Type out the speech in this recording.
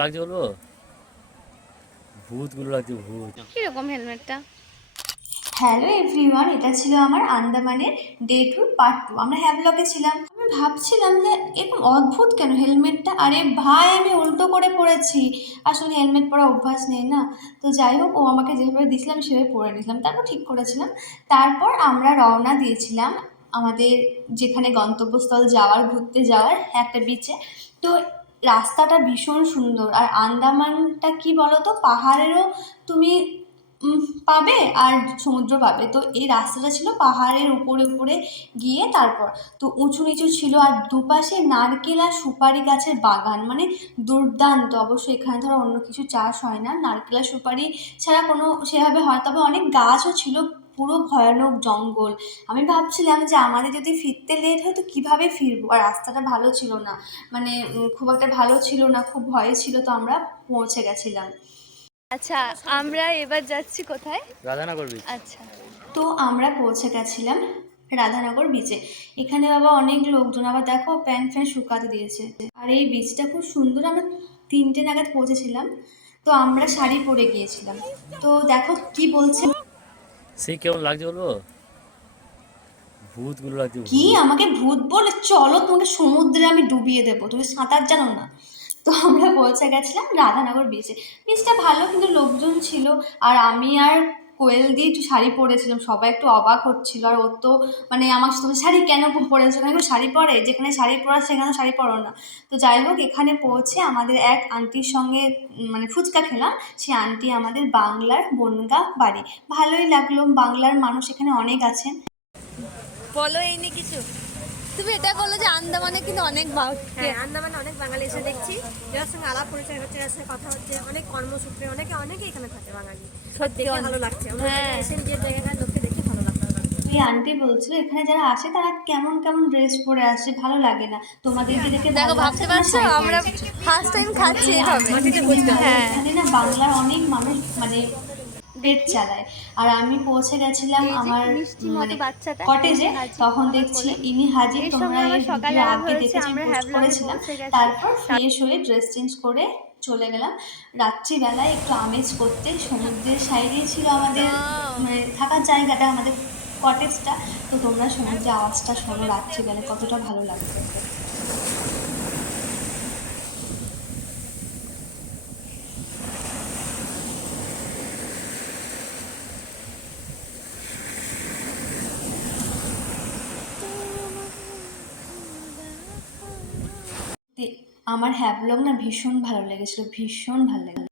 লাগছে বলবো, ভূতগুলো লাগছে, ভূত। কিরকম হেলমেটটা? হ্যালো এভরিওয়ান, এটা ছিল আমার আন্দামানের ডে ট্যুর পার্ট 2। আমরা হ্যাভলকে ছিলাম। আমি ভাবছিলাম যে এরকম অদ্ভুত কেন হেলমেটটা। আরে ভাই, আমি উল্টো করে পড়েছি। আসলে হেলমেট পরা অভ্যাস নেই না। তো যাই হোক, ও আমাকে যেভাবে দিয়েছিলাম আমি সেভাবে পরে নিয়েছিলাম, তারপর ঠিক করেছিলাম। তারপর আমরা রওনা দিয়েছিলাম আমাদের যেখানে গন্তব্যস্থল যাওয়ার, ঘুরতে যাওয়ার একটা বিচে। তো রাস্তাটা ভীষণ সুন্দর। আর আন্দামানটা কি বলতো, পাহাড়েরও তুমি পাবে আর সমুদ্র পাবে। তো এই রাস্তাটা ছিল পাহাড়ের উপরে উপরে গিয়ে, তারপর তো উঁচু নিচু ছিল, আর দুপাশে নারকেল আর সুপারি গাছের বাগান, মানে দুর্দান্ত। অবশ্যই এখানে ধরো অন্য কিছু চাষ হয় না, নারকেল আর সুপারি ছাড়া কোনো সেভাবে হয়, তবে অনেক গাছও ছিল। পুরো ভয়ানক জঙ্গল। আমি ভাবছিলাম যে আমাদের যদি ফিরতে লেট হয় তো কীভাবে ফিরবো, আর রাস্তাটা ভালো ছিল না, মানে খুব একটা ভালো ছিল না, খুব ভয় ছিল। তো আমরা পৌঁছে গেছিলাম। আচ্ছা, আমরা এবার যাচ্ছি কোথায়? রাধানগর বিচ। আচ্ছা, তো আমরা পৌঁছে গেছিলাম রাধানগর বিচে। এখানে বাবা অনেক লোকজন, আবার দেখো প্যান্ট ফ্যান্ট শুকাতে দিয়েছে। আর এই বিচটা খুব সুন্দর। আমরা 3টে নাগাদ পৌঁছেছিলাম। তো আমরা শাড়ি পরে গিয়েছিলাম। তো দেখো কি বলছে। সে কেমন লাগছে বলবো, ভূতগুলো লাগছে, কি ভূত। আমাকে ভূত বলে? চলো তোমাকে সমুদ্রে আমি ডুবিয়ে দেবো, তুমি সাঁতার জানো না। তো আমরা পৌঁছে গেছিলাম রাধানগর বিচে। বিচটা ভালো, কিন্তু লোকজন ছিল। আর আমি আর কোয়েল দিয়ে একটু শাড়ি পরেছিলাম, সবাই একটু অবাক হচ্ছিল। আর ও তো মানে আমার সাথে, তুমি শাড়ি কেন পরেছো? কেন শাড়ি পরে, যেখানে শাড়ি পরা সেখানে শাড়ি পরো না। তো যাই হোক, এখানে পৌঁছে আমাদের এক আন্টির সঙ্গে মানে ফুচকা খেলাম। সে আন্টি আমাদের বাংলার বনগাঁ বাড়ি। ভালোই লাগলো, বাংলার মানুষ এখানে অনেক আছেন। বলো এই নিয়ে কিছু। তুমি এটা বলো যে আন্দামানে কিন্তু অনেক হ্যাঁ, আন্দামানে অনেক বাঙালি এসে দেখছি, যার সঙ্গে আলাপ পরিচয় হচ্ছে, যার সঙ্গে কথা হচ্ছে, অনেক কর্মসূত্রে অনেকেই এখানে থাকে বাঙালি। সত্যি দেখে ভালো লাগছে। আমরা হ্যাঁ, এসে নিজের জায়গায় লোককে দেখে ভালো লাগছে। এই আন্টি বলছিল এখানে যারা আসে তারা কেমন কেমন ড্রেস পরে আসে, ভালো লাগে না। তোমাদেরকে দেখে দেখো ভালো লাগছে, ভাবতে তোমরা পারছো শাড়ি আমরা পরেছো। ফার্স্ট টাইম তো খাচ্ছি এই এভাবে। আন্টিকে হ্যাঁ, এখানে না বাংলার অনেক মানুষ মানে পেট চালায়। আর আমি পৌঁছে গেছিলাম এই যে আমার মিষ্টি মতো মানে বাচ্চাটা কটেজে। হাজির তখন আমার দেখছি কোলে। ইনি হাজির। এর তোমরা সঙ্গে আমার এই সকালে ভিডিও আলাপ আগে হয়েছে, দেখেছি, আমি আমরা পোস্ট হ্যাভলগে করেছিলাম। পৌঁছে গেছি। তারপর ফ্রেশ হয়ে ড্রেস চেঞ্জ করে চলে গেলাম রাত্রিবেলায় একটু আমেজ করতে। সমুদ্রের সাইডেই ছিল আমাদের মানে থাকার জায়গাটা, আমাদের কটেজটা। তো তোমরা সমুদ্রের আওয়াজটা শোনো রাত্রিবেলায়, কতটা ভালো লাগবে। আমার হ্যাভলগ না ভীষণ ভালো লেগেছিল, ভীষণ ভালো লেগেছিল।